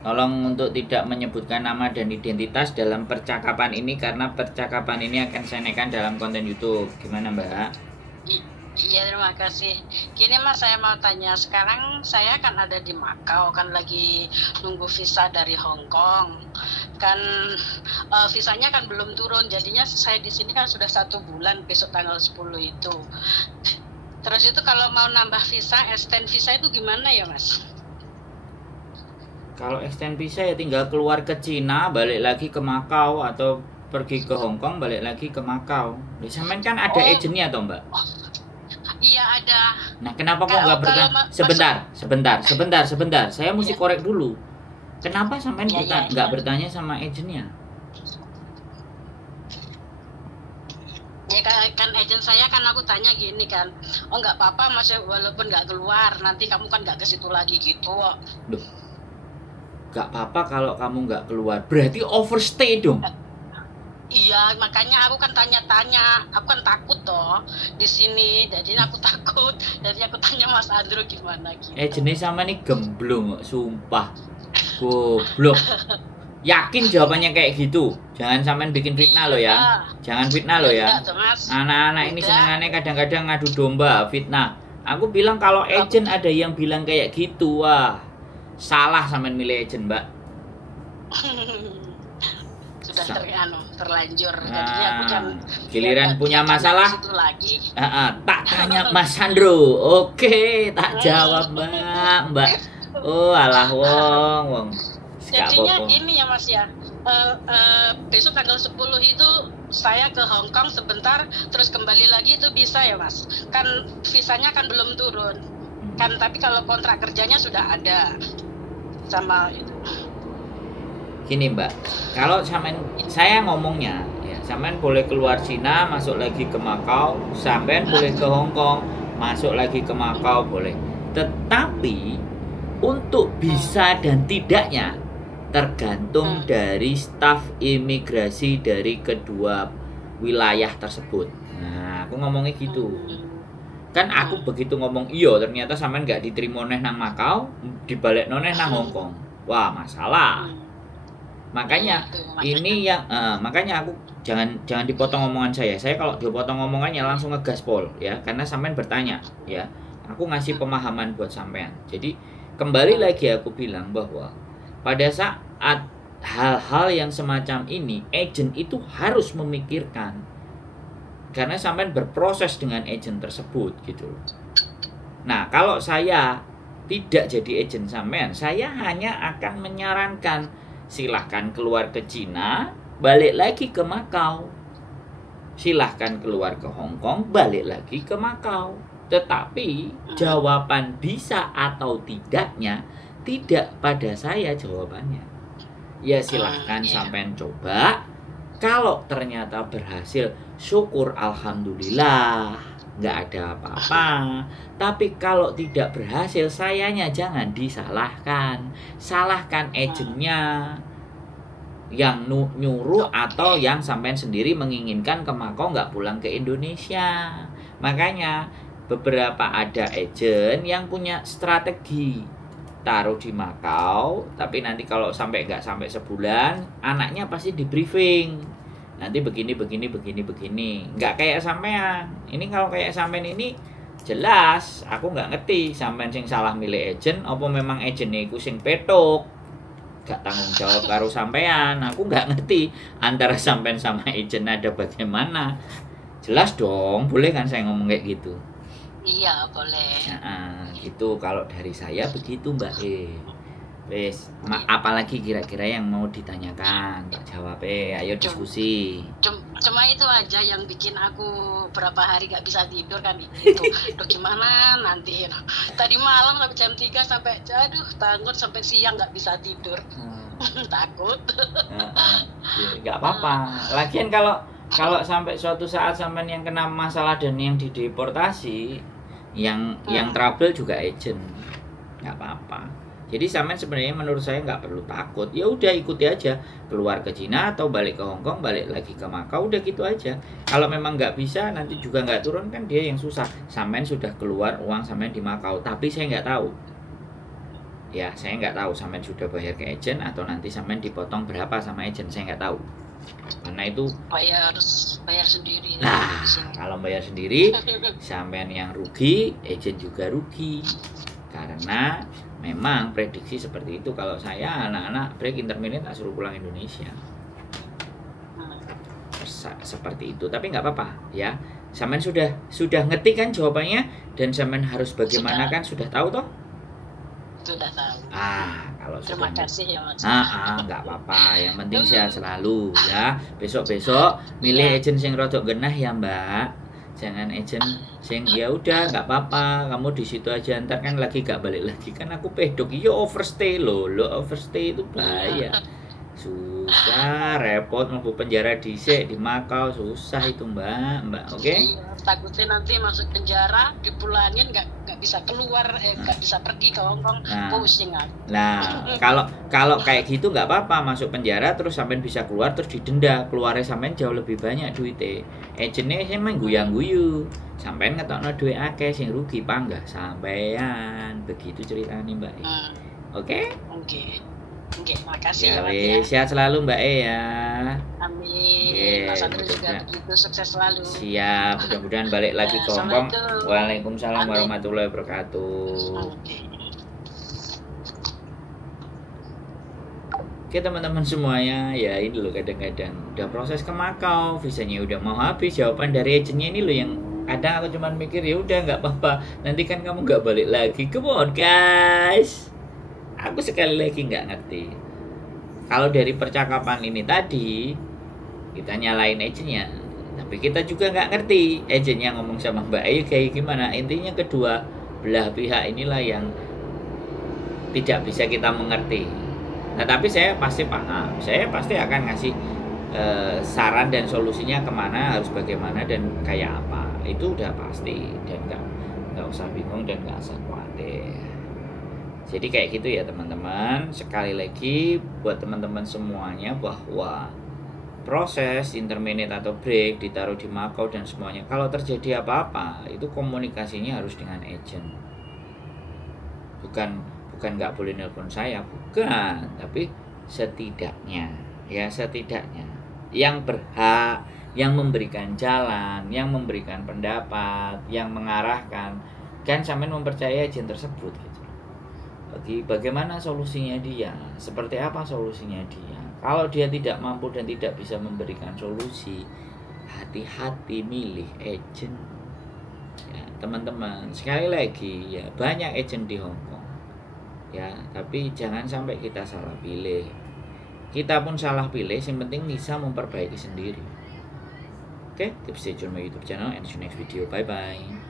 Tolong untuk tidak menyebutkan nama dan identitas dalam percakapan ini karena percakapan ini akan saya naikkan dalam konten YouTube. Gimana, Mbak? Iya, terima kasih. Gini Mas, saya mau tanya, sekarang saya kan ada di Makau, kan lagi nunggu visa dari Hong Kong. Kan visanya kan belum turun, jadinya saya di sini kan sudah 1 bulan, besok tanggal 10 itu. Terus itu kalau mau nambah visa, extend visa itu gimana ya Mas? Kalau extend visa ya tinggal keluar ke Cina, balik lagi ke Makau, atau pergi ke Hong Kong, balik lagi ke Makau. Sampean kan ada Oh, agentnya toh, Mbak? iya ada. Nah, kenapa kok nggak Kalau bertanya? Sebentar. Saya mesti ya, korek dulu. Kenapa sampean ya. nggak bertanya sama agentnya? Ya kan agent saya kan aku tanya gini kan, oh nggak apa-apa Mas, walaupun nggak keluar, nanti kamu kan nggak ke situ lagi gitu. Loh, nggak apa-apa kalau kamu nggak keluar. Berarti overstay dong. Iya, makanya aku kan tanya-tanya, aku kan takut toh di sini, jadi aku takut, jadi aku tanya Mas Andrew gimana gitu. Agentnya sama nih gemblong kok, sumpah. Goblok. Yakin jawabannya kayak gitu? Jangan sampean bikin fitnah lo ya. Jangan fitnah lo ya. Enggak tuh Mas. Anak-anak ini senengannya kadang-kadang ngadu domba, fitnah. Aku bilang kalau agent ada yang bilang kayak gitu, wah. Salah sampean milih agent, Mbak. Sudah terlanjur, jadinya aku giliran punya masalah situ lagi. tak tanya Mas Sandro. Oke, tak jawab, Mbak. Oh, alah wong. Jadinya gini ya Mas ya, besok tanggal 10 itu saya ke Hong Kong sebentar, terus kembali lagi itu bisa ya Mas? Kan visanya kan belum turun, kan tapi kalau kontrak kerjanya sudah ada sama itu. Gini Mbak, kalau saya ngomongnya, ya sampean boleh keluar Cina, masuk lagi ke Makau, sampean boleh ke Hong Kong, masuk lagi ke Makau boleh. Tetapi untuk bisa dan tidaknya tergantung dari staf imigrasi dari kedua wilayah tersebut. Nah, aku ngomongnya gitu. Kan aku begitu ngomong iyo, ternyata sampean nggak diterima neh nang Makau, dibalik neh nang Hong Kong. Wah, masalah. Makanya ini yang makanya aku jangan dipotong omongan saya. Saya kalau dipotong omongannya langsung ngegaspol ya, karena sampean bertanya ya. Aku ngasih pemahaman buat sampean. Jadi kembali lagi aku bilang bahwa pada saat hal-hal yang semacam ini, agent itu harus memikirkan. Karena sampean berproses dengan agent tersebut gitu. Nah, kalau saya tidak jadi agent sampean, saya hanya akan menyarankan silahkan keluar ke Cina, balik lagi ke Makau. Silahkan keluar ke Hong Kong, balik lagi ke Makau. Tetapi jawaban bisa atau tidaknya tidak pada saya jawabannya. Ya silahkan sampean coba. Kalau ternyata berhasil, syukur alhamdulillah, nggak ada apa-apa. Tapi kalau tidak berhasil, sayanya jangan disalahkan. Salahkan agentnya yang nyuruh atau yang sampean sendiri menginginkan ke Makau nggak pulang ke Indonesia. Makanya beberapa ada agent yang punya strategi taruh di Makau, tapi nanti kalau nggak sampai sebulan, anaknya pasti di briefing. Nanti begini, nggak kayak sampean. Ini kalau kayak sampean ini jelas, aku nggak ngerti sampean sing salah milih agent, apa memang agentnya iku sing petuk, gak tanggung jawab karo sampean. Aku nggak ngerti antara sampean sama agent ada bagaimana. Jelas dong, boleh kan saya ngomong kayak gitu? Iya boleh. Gitu kalau dari saya begitu Mbak Wes, apalagi kira-kira yang mau ditanyakan, tak jawab ayo diskusi. Cuma itu aja yang bikin aku berapa hari gak bisa tidur kan itu. Duh gimana nanti tadi malam sampai jam 3 sampai aduh takut sampai siang gak bisa tidur. Takut. Gak apa-apa. Lagian kalau sampai suatu saat sampai yang kena masalah dan yang dideportasi, yang trouble juga agent, nggak apa-apa. Jadi sampean sebenarnya menurut saya nggak perlu takut. Ya udah ikuti aja, keluar ke Cina atau balik ke Hong Kong, balik lagi ke Makau, udah gitu aja. Kalau memang nggak bisa, nanti juga nggak turun kan dia yang susah. Sampean sudah keluar uang sampean di Makau, tapi saya nggak tahu. Ya, saya nggak tahu sampean sudah bayar ke agent atau nanti sampean dipotong berapa sama agent, saya nggak tahu. Karena itu bayar sendiri nah, di sini. kalau bayar sendiri sampean yang rugi, agent juga rugi. Karena memang prediksi seperti itu. Kalau saya anak-anak break intermediate tak suruh pulang Indonesia. Seperti itu, tapi nggak apa-apa ya. Sampean sudah ngerti kan jawabannya, dan sampean harus bagaimana kan sudah tahu toh? Sudah tahu. Kalau Terima sudah kasih ya Mas. nggak apa-apa. Yang penting sehat selalu ya. Besok-besok milih agent sing rodok genah ya Mbak. Jangan agent sing ya udah nggak apa-apa, kamu di situ aja, ntar kan lagi gak balik lagi kan aku pedok. Iya overstay lo overstay itu bahaya. Susah, repot, mau penjara dhisik di Makau, susah itu Mbak, oke? Iya, takutnya nanti masuk penjara, dipulangin nggak bisa keluar, nggak bisa pergi ke Hongkong, pusing aku. Nah, kalau kayak gitu nggak apa-apa, masuk penjara terus sampean bisa keluar terus didenda, keluarnya sampean jauh lebih banyak duitnya. Agentnya sampean guyang-guyu, sampean ngetokno duit akeh sing rugi panggah sampean. Begitu ceritanya Mbak. Oke? Oke, makasih ya. Ya. Sehat selalu Mbak ya. Amin. Mas Andri juga begitu, sukses selalu. Siap, mudah-mudahan balik lagi ke Hongkong. Waalaikumsalam warahmatullahi wabarakatuh. Oke teman-teman semuanya, ya ini loh kadang-kadang udah proses ke Makau, visanya udah mau habis, jawaban dari agentnya ini loh yang kadang aku cuman mikir ya udah nggak apa-apa, nanti kan kamu nggak balik lagi. Come on guys, aku sekali lagi nggak ngerti. Kalau dari percakapan ini tadi kita nyalain agentnya, tapi kita juga nggak ngerti agentnya ngomong sama Mbak Ayu kayak gimana. Intinya kedua belah pihak inilah yang tidak bisa kita mengerti. Nah tapi saya pasti paham, saya pasti akan ngasih saran dan solusinya kemana, harus bagaimana dan kayak apa. Itu udah pasti, dan nggak usah bingung dan nggak usah khawatir. Jadi kayak gitu ya teman-teman. Sekali lagi buat teman-teman semuanya, bahwa proses intermediate atau break ditaruh di Makau dan semuanya, kalau terjadi apa-apa itu komunikasinya harus dengan agent. Bukan nggak boleh nelpon saya, bukan, tapi setidaknya yang berhak, yang memberikan jalan, yang memberikan pendapat, yang mengarahkan, kan sampean mempercayai agent tersebut gitu. Bagaimana solusinya dia, seperti apa solusinya dia. Kalau dia tidak mampu dan tidak bisa memberikan solusi, hati-hati milih agent ya teman-teman. Sekali lagi ya, banyak agent di Hongkong ya, tapi jangan sampai kita salah pilih. Kita pun salah pilih, yang penting bisa memperbaiki sendiri. Oke, keep stay tune my YouTube channel and see you next video. Bye bye.